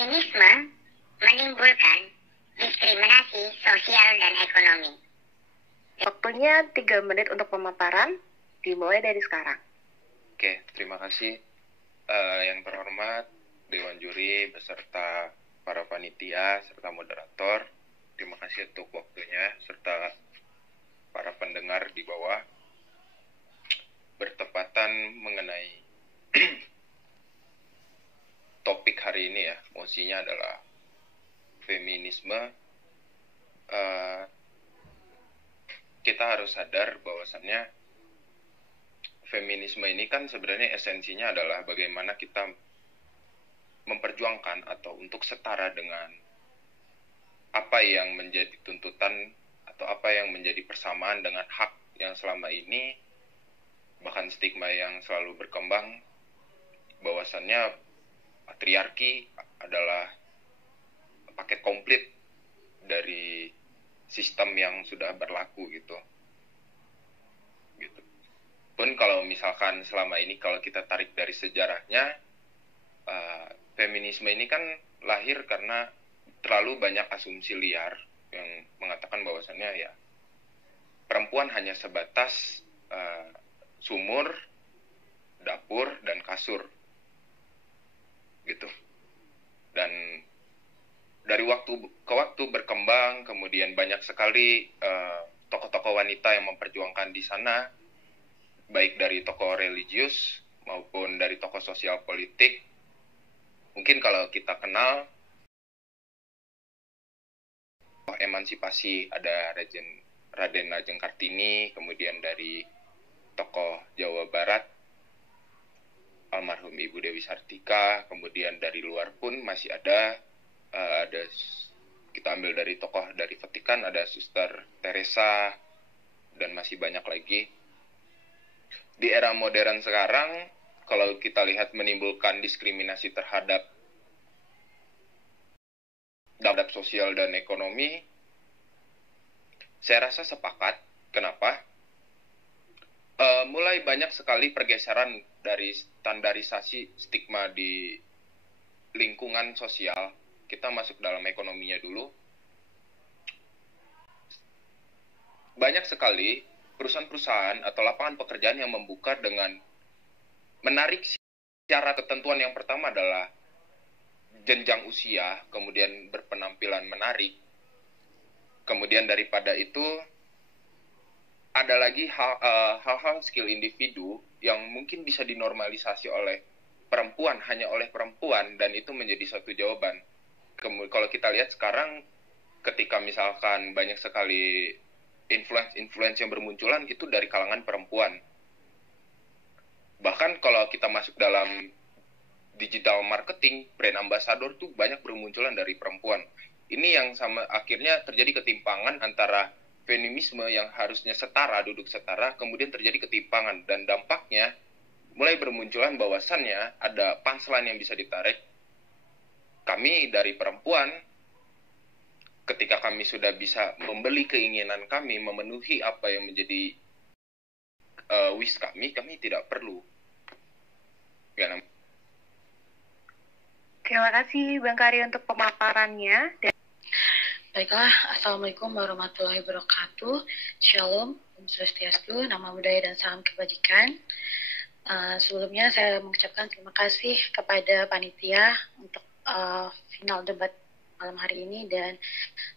Feminisme menimbulkan diskriminasi sosial dan ekonomi. Waktunya 3 menit untuk pemaparan, dimulai dari sekarang. Oke, terima kasih yang terhormat Dewan Juri beserta para panitia serta moderator. Terima kasih untuk waktunya serta para pendengar di bawah. Bertepatan mengenai topik hari ini ya, mosinya adalah feminisme. Kita harus sadar bahwasannya feminisme ini kan sebenarnya esensinya adalah bagaimana kita memperjuangkan atau untuk setara dengan apa yang menjadi tuntutan atau apa yang menjadi persamaan dengan hak yang selama ini, bahkan stigma yang selalu berkembang bahwasannya patriarki adalah paket komplit dari sistem yang sudah berlaku gitu. Pun kalau misalkan selama ini kalau kita tarik dari sejarahnya, feminisme ini kan lahir karena terlalu banyak asumsi liar yang mengatakan bahwasannya ya perempuan hanya sebatas sumur, dapur, dan kasur gitu. Dan dari waktu ke waktu berkembang, kemudian banyak sekali tokoh-tokoh wanita yang memperjuangkan di sana, baik dari tokoh religius maupun dari tokoh sosial politik. Mungkin kalau kita kenal emansipasi ada Raden Ajeng Kartini, kemudian dari tokoh Jawa Barat almarhum Ibu Dewi Sartika, kemudian dari luar pun masih ada kita ambil dari tokoh dari Vatikan, ada Suster Teresa, dan masih banyak lagi. Di era modern sekarang, kalau kita lihat menimbulkan diskriminasi terhadap sosial dan ekonomi, saya rasa sepakat. Kenapa? Mulai banyak sekali pergeseran dari standarisasi stigma di lingkungan sosial. Kita masuk dalam ekonominya dulu. Banyak sekali perusahaan-perusahaan atau lapangan pekerjaan yang membuka dengan menarik syarat. Ketentuan yang pertama adalah jenjang usia, kemudian berpenampilan menarik. Kemudian daripada itu ada lagi hal-hal skill individu yang mungkin bisa dinormalisasi oleh perempuan, hanya oleh perempuan, dan itu menjadi satu jawaban. Kalau kita lihat sekarang, ketika misalkan banyak sekali influence yang bermunculan, itu dari kalangan perempuan. Bahkan kalau kita masuk dalam digital marketing, brand ambassador tuh banyak bermunculan dari perempuan. Ini yang sama akhirnya terjadi ketimpangan antara feminisme yang harusnya setara, duduk setara, kemudian terjadi ketimpangan. Dan dampaknya mulai bermunculan bahwasannya ada punchline yang bisa ditarik. Kami dari perempuan, ketika kami sudah bisa membeli keinginan kami, memenuhi apa yang menjadi wish kami tidak perlu. Ya, Terima kasih Bang Kari untuk pemaparannya. Baiklah, Assalamualaikum warahmatullahi wabarakatuh. Shalom, Om Swastiastu, nama budaya dan salam kebajikan. Sebelumnya saya mengucapkan terima kasih kepada panitia untuk final debat malam hari ini, dan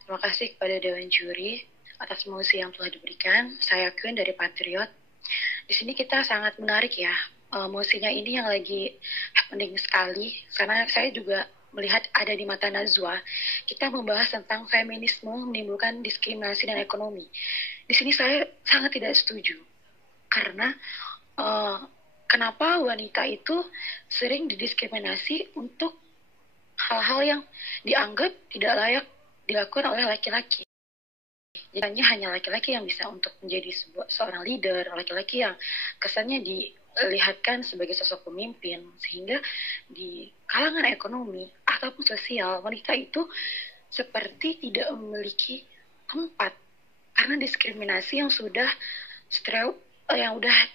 terima kasih kepada Dewan Juri atas mosi yang telah diberikan. Saya Queen dari Patriot. Di sini kita sangat menarik ya, mosinya ini yang lagi happening sekali, karena saya juga melihat ada di mata Najwa. Kita membahas tentang feminisme menimbulkan diskriminasi dan ekonomi. Di sini saya sangat tidak setuju, karena kenapa wanita itu sering didiskriminasi untuk hal-hal yang dianggap tidak layak dilakukan oleh laki-laki. Jadi hanya laki-laki yang bisa untuk menjadi seorang leader, laki-laki yang kesannya dilihatkan sebagai sosok pemimpin, sehingga di kalangan ekonomi ataupun sosial, wanita itu seperti tidak memiliki tempat karena diskriminasi yang sudah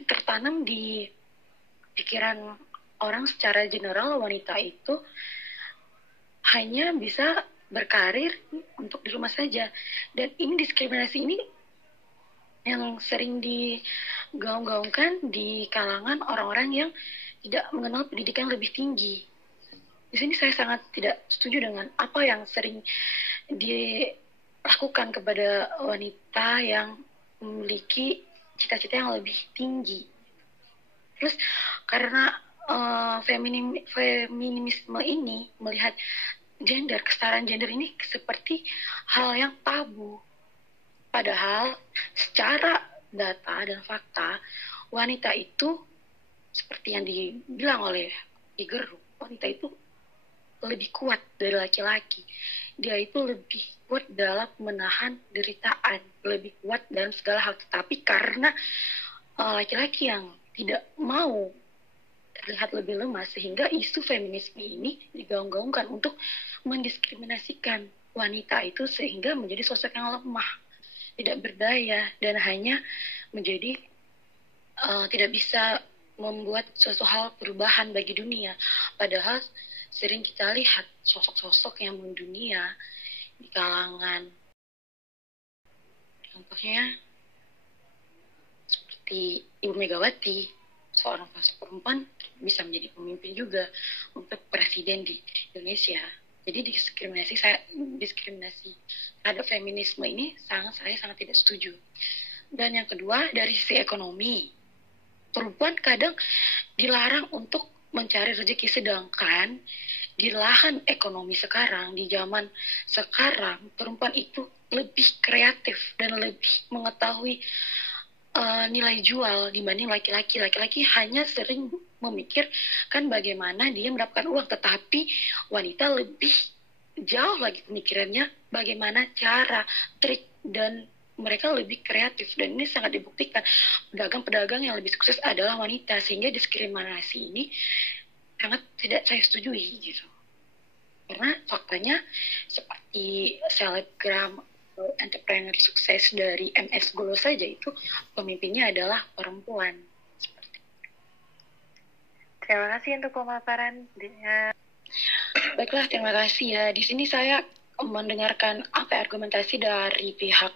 tertanam di pikiran orang secara general. Wanita itu hanya bisa berkarir untuk di rumah saja. Dan ini diskriminasi ini yang sering digaung-gaungkan di kalangan orang-orang yang tidak mengenal pendidikan lebih tinggi. Di sini saya sangat tidak setuju dengan apa yang sering dilakukan kepada wanita yang memiliki cita-cita yang lebih tinggi. Terus karena feminisme ini melihat gender, kesetaraan gender ini seperti hal yang tabu. Padahal secara data dan fakta, wanita itu seperti yang dibilang oleh Iger, wanita itu lebih kuat dari laki-laki. Dia itu lebih kuat dalam menahan deritaan, lebih kuat dalam segala hal. Tetapi karena laki-laki yang tidak mau terlihat lebih lemah, sehingga isu feminisme ini digaung-gaungkan untuk mendiskriminasikan wanita itu sehingga menjadi sosok yang lemah, tidak berdaya, dan hanya menjadi tidak bisa membuat suatu hal perubahan bagi dunia. Padahal sering kita lihat sosok-sosok yang mendunia di kalangan, contohnya seperti Ibu Megawati, seorang perempuan bisa menjadi pemimpin juga untuk presiden di Indonesia. Jadi diskriminasi terhadap feminisme ini saya sangat tidak setuju. Dan yang kedua, dari sisi ekonomi, perempuan kadang dilarang untuk mencari rezeki, sedangkan di lahan ekonomi sekarang, di zaman sekarang, perempuan itu lebih kreatif dan lebih mengetahui nilai jual dibanding laki-laki. Laki-laki hanya sering memikirkan bagaimana dia mendapatkan uang, tetapi wanita lebih jauh lagi pemikirannya bagaimana cara, trik, dan mereka lebih kreatif. Dan ini sangat dibuktikan, pedagang-pedagang yang lebih sukses adalah wanita, sehingga diskriminasi ini sangat tidak saya setujui gitu. Karena faktanya seperti selebgram entrepreneur sukses dari MS Golo saja itu pemimpinnya adalah perempuan. Terima kasih untuk pemaparan. Baiklah, terima kasih ya. Di sini saya mendengarkan argumentasi dari pihak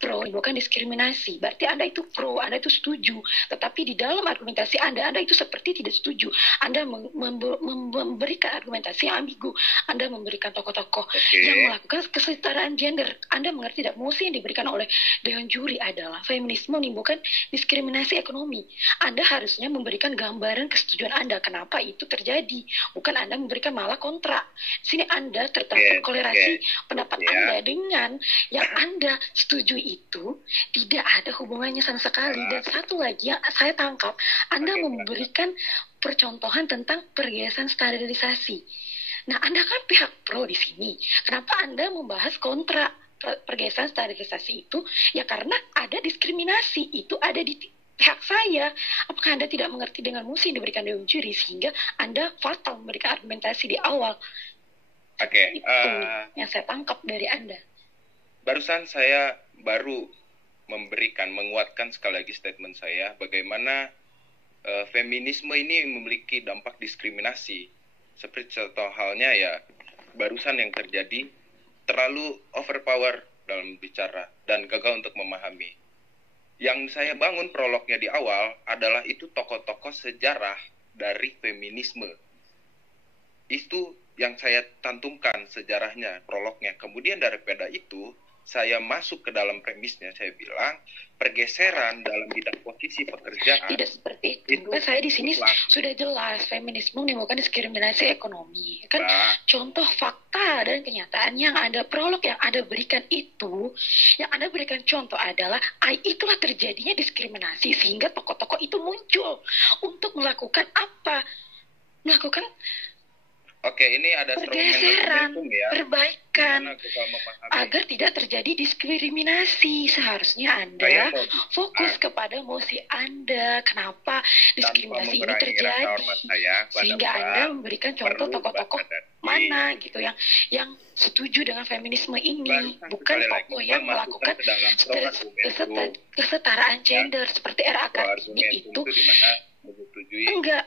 pro, bukan diskriminasi. Berarti Anda itu pro, Anda itu setuju. Tetapi di dalam argumentasi Anda itu seperti tidak setuju. Anda memberikan argumentasi yang ambigu. Anda memberikan tokoh-tokoh yang melakukan kesetaraan gender. Anda mengerti tidak? Mosi yang diberikan oleh Dewan Juri adalah feminisme menimbulkan diskriminasi ekonomi. Anda harusnya memberikan gambaran kesetujuan Anda. Kenapa itu terjadi? Bukan Anda memberikan malah kontra. Sini Anda terdapat kolerasi pendapat Anda dengan yang Anda setujui itu tidak ada hubungannya sama sekali. Dan satu lagi yang saya tangkap, Anda memberikan percontohan tentang pergeseran standarisasi. Nah, Anda kan pihak pro di sini. Kenapa Anda membahas kontra pergeseran standarisasi itu? Ya karena ada diskriminasi, itu ada di pihak saya. Apakah Anda tidak mengerti dengan musim diberikan Dewan Juri sehingga Anda fatal memberikan argumentasi di awal? Itu yang saya tangkap dari Anda. Barusan saya baru menguatkan sekali lagi statement saya bagaimana feminisme ini memiliki dampak diskriminasi. Seperti contoh halnya ya barusan yang terjadi, terlalu overpower dalam bicara dan gagal untuk memahami. Yang saya bangun prolognya di awal adalah itu tokoh-tokoh sejarah dari feminisme. Itu yang saya cantumkan sejarahnya, prolognya. Kemudian daripada itu saya masuk ke dalam premisnya, saya bilang pergeseran dalam bidang posisi pekerjaan. Tidak seperti itu. Kan saya di sini sudah jelas feminisme menimbulkan diskriminasi ekonomi. Kan contoh fakta dan kenyataan yang ada prolog yang Anda berikan itu, yang Anda berikan contoh adalah itulah terjadinya diskriminasi sehingga tokoh-tokoh itu muncul untuk melakukan apa? Melakukan ini ada pergeseran, perbaikan agar tidak terjadi diskriminasi. Seharusnya Anda fokus kepada mosi Anda. Kenapa diskriminasi ini terjadi? Sehingga Anda memberikan contoh tokoh-tokoh mana gitu yang setuju dengan feminisme ini, bukan tokoh yang melakukan kesetaraan gender seperti RA Kartini itu. Enggak.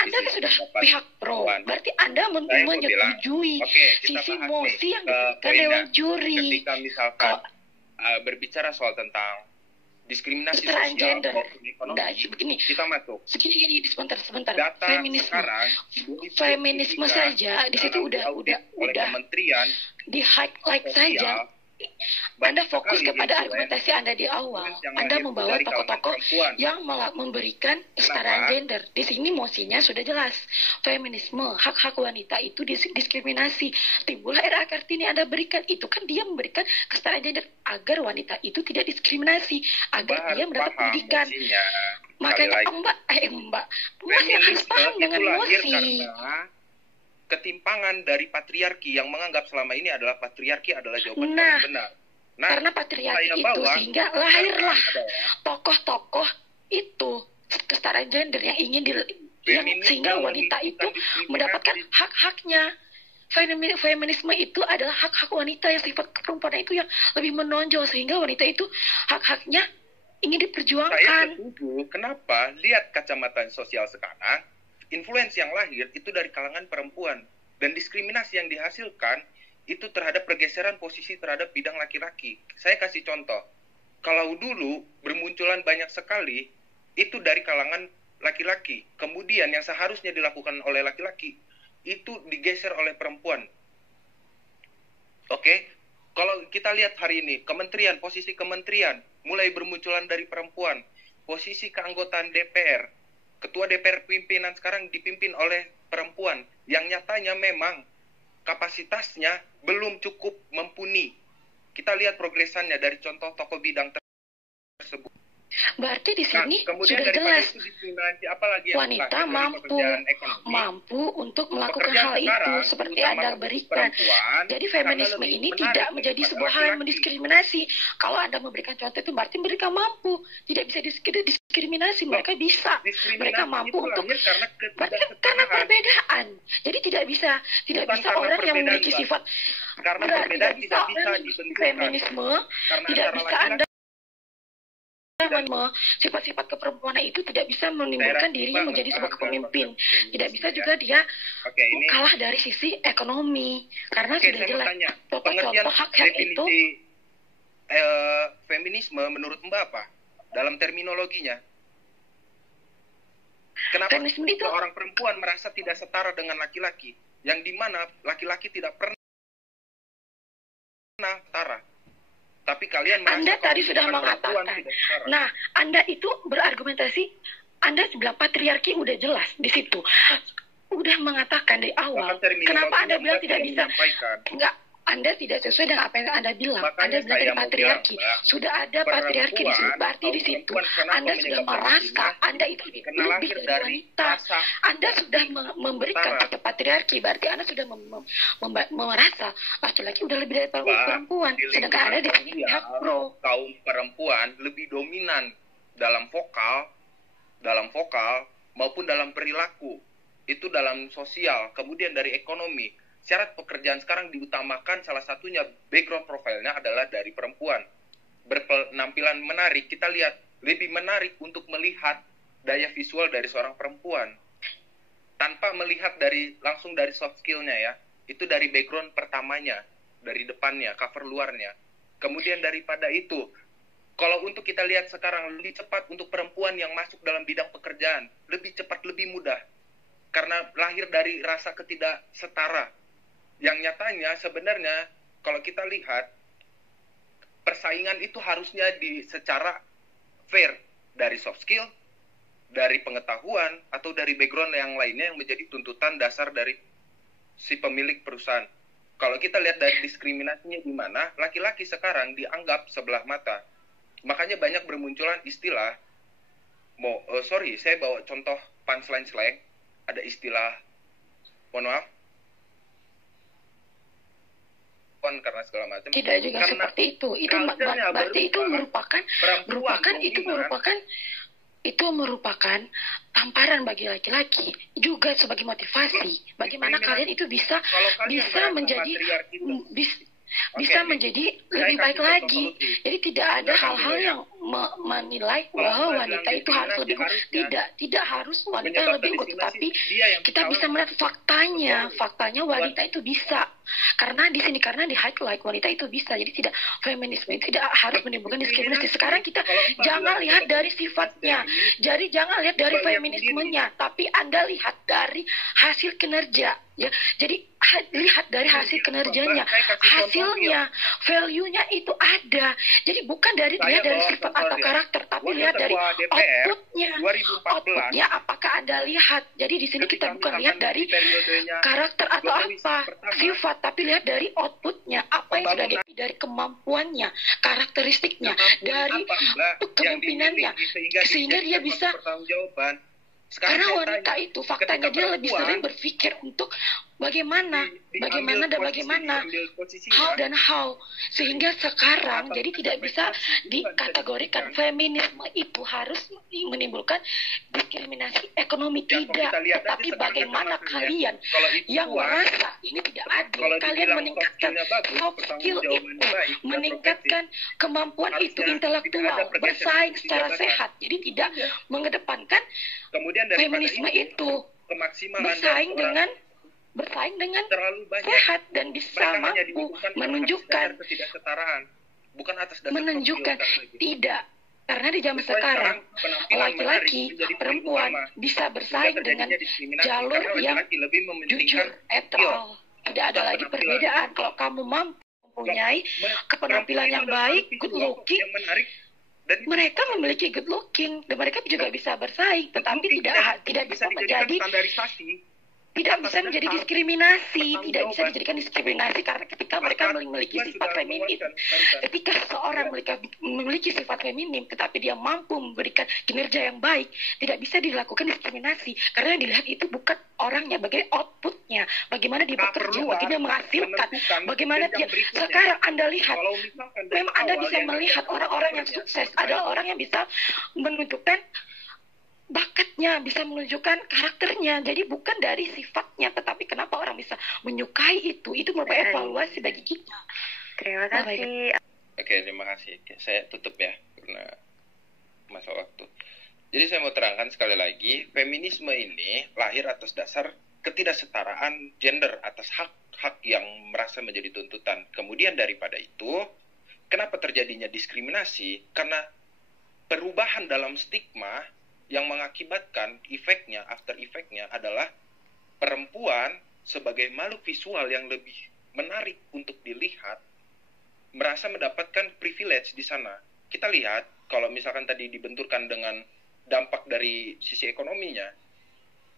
Anda sudah pihak pro, berarti Anda menyetujui sisi mosi yang diberikan lewat juri. Ketika misalkan berbicara soal tentang diskriminasi kesetaraan sosial gender. maupun ekonomi, Begini, kita masuk. Segini, sebentar. Data Feminisme, sekarang, feminisme saja di situ udah oleh Kementerian di highlight saja. Anda fokus kepada argumentasi Anda di awal. Anda membawa tokoh-tokoh yang memberikan kesetaraan gender. Di sini mosinya sudah jelas. Feminisme, hak-hak wanita itu diskriminasi. Timbullah RA Kartini Anda berikan. Itu kan dia memberikan kesetaraan gender agar wanita itu tidak diskriminasi. Agar dia mendapat pendidikan. Makanya Mbak, masih harus paham dengan mosi. Ketimpangan dari patriarki yang menganggap selama ini adalah patriarki adalah jawaban paling benar. Nah, karena patriarki itu sehingga lahirlah tokoh-tokoh itu kesetaraan gender yang ingin sehingga wanita itu mendapatkan hak-haknya. Feminisme itu adalah hak-hak wanita yang sifat perempuan itu yang lebih menonjol sehingga wanita itu hak-haknya ingin diperjuangkan. Saya setuju. Kenapa? Lihat kacamata sosial sekarang. Influence yang lahir itu dari kalangan perempuan dan diskriminasi yang dihasilkan itu terhadap pergeseran posisi terhadap bidang laki-laki. Saya kasih contoh. Kalau dulu bermunculan banyak sekali itu dari kalangan laki-laki. Kemudian yang seharusnya dilakukan oleh laki-laki itu digeser oleh perempuan. Oke? Kalau kita lihat hari ini, posisi kementerian mulai bermunculan dari perempuan. Posisi keanggotaan DPR, Ketua DPR pimpinan sekarang dipimpin oleh perempuan yang nyatanya memang kapasitasnya belum cukup mumpuni. Kita lihat progresannya dari contoh tokoh bidang tersebut. Berarti di sini sudah jelas wanita mampu untuk melakukan hal itu seperti Anda berikan. Jadi feminisme ini tidak menjadi sebuah hal yang mendiskriminasi. Kalau Anda memberikan contoh itu berarti mereka mampu, tidak bisa diskriminasi. Mereka bisa, mereka mampu untuk karena perbedaan. Jadi tidak bisa orang yang memiliki sifat tidak bisa feminisme, tidak bisa Anda sifat-sifat keperempuanan itu tidak bisa menimbulkan dirinya menjadi sebuah pemimpin. Tidak bisa juga dia kalah dari sisi ekonomi. Karena sudah jelas contoh hak-hak itu. Feminisme menurut Mbak apa? Dalam terminologinya. Kenapa orang perempuan merasa tidak setara dengan laki-laki? Yang dimana laki-laki tidak pernah setara. Tapi kalian Anda tadi sudah mengatakan. Nah, Anda itu berargumentasi, Anda bilang patriarki udah jelas di situ. Udah mengatakan dari awal. Kenapa Anda bilang tidak bisa? Enggak, Anda tidak sesuai dengan apa yang Anda bilang. Anda bilang dari patriarki. Sudah ada patriarki di situ. Berarti di situ Anda sudah merasa Anda itu lebih dari wanita. Anda sudah memberikan kata patriarki. Berarti Anda sudah merasa laki-laki udah lebih dari perempuan. Sedangkan Anda di sini pihak pro. Kaum perempuan lebih dominan dalam vokal maupun dalam perilaku. Itu dalam sosial, kemudian dari ekonomi. Syarat pekerjaan sekarang diutamakan salah satunya background profilnya adalah dari perempuan. Berpenampilan menarik, kita lihat lebih menarik untuk melihat daya visual dari seorang perempuan. Tanpa melihat langsung dari soft skill-nya ya. Itu dari background pertamanya, dari depannya, cover luarnya. Kemudian daripada itu, kalau untuk kita lihat sekarang lebih cepat untuk perempuan yang masuk dalam bidang pekerjaan, lebih cepat, lebih mudah. Karena lahir dari rasa ketidaksetara. Yang nyatanya sebenarnya kalau kita lihat persaingan itu harusnya secara fair dari soft skill, dari pengetahuan atau dari background yang lainnya yang menjadi tuntutan dasar dari si pemilik perusahaan. Kalau kita lihat dari diskriminasinya di mana laki-laki sekarang dianggap sebelah mata. Makanya banyak bermunculan istilah saya bawa contoh punchline slang, ada istilah karena segala macam. Tidak juga seperti itu. Itu berarti itu merupakan tamparan bagi laki-laki juga sebagai motivasi. Bagaimana kalian itu bisa menjadi menjadi lebih baik lagi. Jadi tidak ada hal-hal yang menilai Kalau bahwa Anda wanita bilang itu harus diskriminasi, lebih unggul. harusnya Tidak harus wanita yang menyebabkan lebih unggul, diskriminasi tetapi dia yang kita bisa salah. melihat faktanya. Betul. Faktanya wanita itu bisa. Karena di highlight wanita itu bisa. Jadi tidak, feminisme itu tidak harus menimbulkan diskriminasi. Sekarang kita Kalau Mbak jangan bilang lihat dari diskriminasi sifatnya. dari Jadi jangan lihat dari Mbak lihat feminismenya, tapi Anda lihat dari hasil kinerja, ya. Jadi lihat dari hasil kinerjanya, Mbak, saya kasih contoh hasilnya, value-nya itu ada. Jadi bukan dari Saya lihat dari bawa sifat contoh atau dia. karakter, tapi Waktu lihat dari ketua DPR outputnya. 2014, Outputnya apakah Anda lihat? Jadi di sini kita ketika bukan misalkan lihat dari di periodenya karakter atau Jokowi apa pertama, sifat, tapi lihat dari outputnya, apa yang sudah pembangunan dari kemampuannya, karakteristiknya, kemampuan dari apa, Mbak, yang kepemimpinannya, dimiliki sehingga dia dijadikan bisa. pertanggungjawaban. Sekarang Karena saya wanita tanya, itu faktanya ketika dia lebih perempuan sering berpikir untuk bagaimana, bagaimana dan bagaimana, diambil posisinya, how dan how, sehingga sekarang Atau jadi tidak bisa prestasi dikategorikan feminisme itu harus menimbulkan diskriminasi ekonomi, Ya, kalau tidak. kita lihat aja Tetapi sekarang bagaimana kecemasannya. kalian kalau itu yang kuat, merasa ini tidak adil, kalau kalian dibilang meningkatkan soft skill-nya bagus, soft skill itu, pertanggungjawabannya baik, dan meningkatkan kemampuan Harusnya itu tidak intelektual, ada pergeseran bersaing posisi secara jabatan. sehat. Jadi tidak mengedepankan kemudian daripada feminisme itu, kemaksimalan bersaing dari orang dengan terlalu banyak, sehat dan bisa mereka hanya mampu dibutuhkan menunjukkan atas dasar ketidaksetaraan, bukan atas dasar menunjukkan soft skill sekali lagi. tidak. Karena di zaman Sesuai sekarang penampilan laki-laki, menarik menjadi perempuan poin utama. bisa Sehingga bersaing dengan terjadinya diskriminasi, jalur karena yang laki-laki lebih jujur, mementingkan etral. Tidak ada bukan lagi penampilan. perbedaan. Kalau kamu mampu mempunyai kepenampilan yang baik, good looking, yang menarik, dan itu mereka memiliki good looking dan mereka juga bisa bersaing, good tetapi looking tidak bisa dijadikan menjadi standarisasi. tidak bisa menjadi diskriminasi, tidak bisa Pertanggungjawaban. dijadikan diskriminasi karena ketika mereka memiliki Mas sifat sudah feminim. menguatkan barusan. Ketika seseorang memiliki sifat feminim, tetapi dia mampu memberikan kinerja yang baik, tidak bisa dilakukan diskriminasi karena yang dilihat itu bukan orangnya, bagaimana outputnya, bagaimana dia bekerja, Perluan bagaimana menghasilkan, menentukan bagaimana jenjang dia. berikutnya. Sekarang Anda lihat, Kalau misalkan dari memang Anda awal bisa yang melihat ada orang-orang yang faktornya, sukses adalah orang yang bisa menunjukkan bakatnya, bisa menunjukkan karakternya. Jadi bukan dari sifatnya, tetapi kenapa orang bisa menyukai itu merupakan evaluasi bagi kita. Terima kasih. Oke, terima kasih. Oke, saya tutup ya karena masa waktu. Jadi saya mau terangkan sekali lagi, feminisme ini lahir atas dasar ketidaksetaraan gender, atas hak-hak yang merasa menjadi tuntutan. Kemudian daripada itu, kenapa terjadinya diskriminasi? Karena perubahan dalam stigma yang mengakibatkan efeknya, after effect-nya adalah perempuan sebagai makhluk visual yang lebih menarik untuk dilihat, merasa mendapatkan privilege di sana. Kita lihat, kalau misalkan tadi dibenturkan dengan dampak dari sisi ekonominya,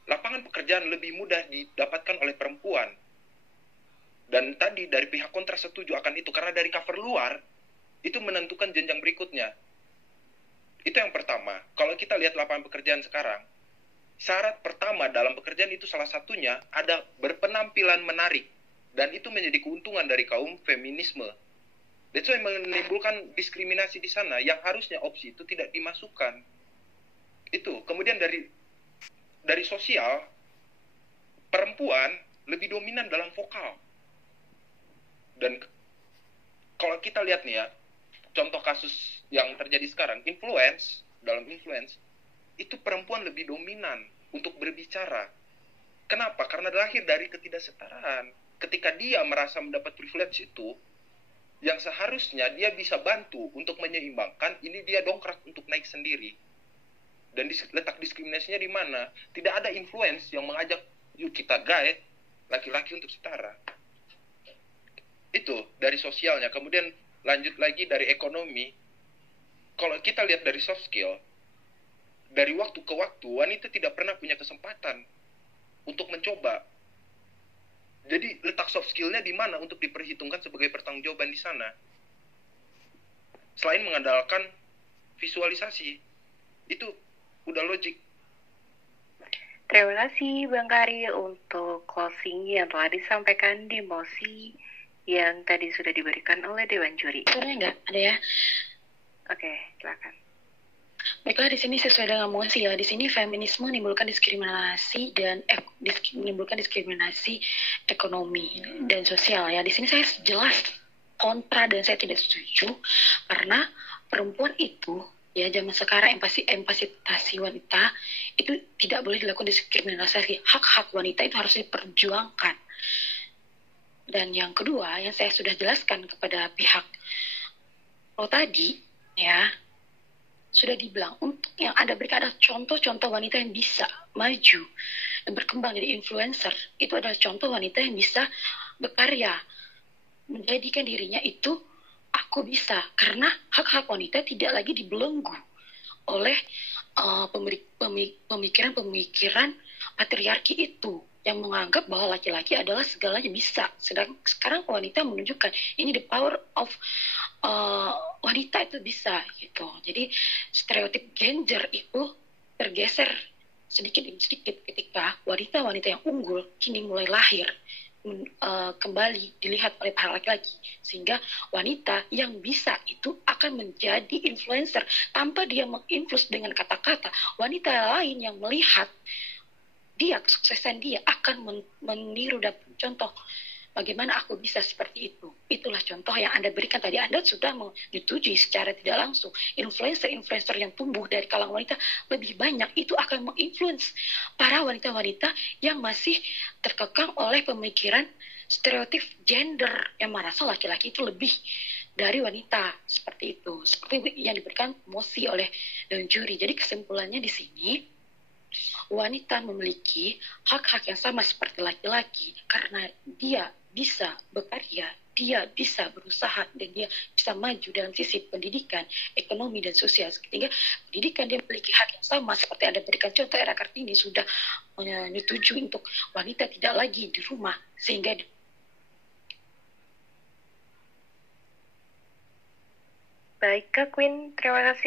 lapangan pekerjaan lebih mudah didapatkan oleh perempuan. Dan tadi dari pihak kontra setuju akan itu, karena dari cover luar, itu menentukan jenjang berikutnya. Itu yang pertama. Kalau kita lihat lapangan pekerjaan sekarang, syarat pertama dalam pekerjaan itu salah satunya ada berpenampilan menarik. Dan itu menjadi keuntungan dari kaum feminisme. That's why menimbulkan diskriminasi di sana, yang harusnya opsi itu tidak dimasukkan. Itu. Kemudian dari sosial, perempuan lebih dominan dalam vokal. Dan kalau kita lihat nih ya, contoh kasus yang terjadi sekarang, dalam influence, itu perempuan lebih dominan untuk berbicara. Kenapa? Karena lahir dari ketidaksetaraan. Ketika dia merasa mendapat privilege itu, yang seharusnya dia bisa bantu untuk menyeimbangkan, ini dia dongkrak untuk naik sendiri. Dan letak diskriminasinya di mana? Tidak ada influence yang mengajak, yuk kita guide laki-laki untuk setara. Itu dari sosialnya. Kemudian lanjut lagi dari ekonomi. Kalau kita lihat dari soft skill, dari waktu ke waktu, wanita tidak pernah punya kesempatan untuk mencoba. Jadi letak soft skill-nya di mana untuk diperhitungkan sebagai pertanggungjawaban di sana. Selain mengandalkan visualisasi, itu udah logik. Terima kasih Bang Kari untuk closing yang telah disampaikan di mosi yang tadi sudah diberikan oleh Dewan Juri. Sebenarnya enggak ada ya. Oke, silakan. Baiklah, di sini sesuai dengan mosi ya. Di sini feminisme menimbulkan diskriminasi dan menimbulkan diskriminasi ekonomi dan sosial ya. Di sini saya jelas kontra dan saya tidak setuju karena perempuan itu, ya zaman sekarang emansipasi wanita itu tidak boleh dilakukan diskriminasi. Hak-hak wanita itu harus diperjuangkan. Dan yang kedua, yang saya sudah jelaskan kepada pihak tadi, ya, sudah dibilang, untuk yang Anda berikan adalah contoh-contoh wanita yang bisa maju dan berkembang jadi influencer. Itu adalah contoh wanita yang bisa berkarya, menjadikan dirinya itu, aku bisa, karena hak-hak wanita tidak lagi dibelenggu oleh pemikiran-pemikiran patriarki itu, yang menganggap bahwa laki-laki adalah segalanya bisa. Sedang sekarang wanita menunjukkan ini the power of wanita itu bisa gitu. Jadi stereotip gender itu tergeser sedikit demi sedikit ketika wanita-wanita yang unggul kini mulai lahir, kembali dilihat oleh para laki-laki, sehingga wanita yang bisa itu akan menjadi influencer tanpa dia menginfluence dengan kata-kata. Wanita lain yang melihat dia, kesuksesan dia, akan meniru dan contoh bagaimana aku bisa seperti itu. Itulah contoh yang Anda berikan tadi. Anda sudah menyetujui secara tidak langsung influencer-influencer yang tumbuh dari kalangan wanita lebih banyak itu akan menginfluence para wanita-wanita yang masih terkekang oleh pemikiran stereotip gender yang merasa laki-laki itu lebih dari wanita, seperti itu. Seperti yang diberikan promosi oleh Dewan Juri. Jadi kesimpulannya di sini, wanita memiliki hak-hak yang sama seperti laki-laki karena dia bisa berkarya, dia bisa berusaha, dan dia bisa maju dalam sisi pendidikan, ekonomi, dan sosial. Ketiga, pendidikan dia memiliki hak yang sama seperti Anda berikan contoh. Era Kartini sudah menyetujui untuk wanita tidak lagi di rumah, sehingga Baik, Kak Queen, terima kasih.